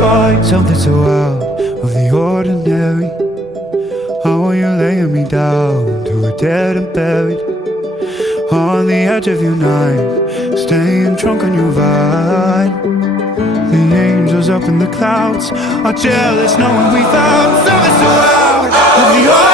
find something so out of the ordinary. How are you laying me down to a dead and buried on the edge of your night, staying drunk on your vine. The angels up in the clouds are jealous knowing we found something so out of the ordinary.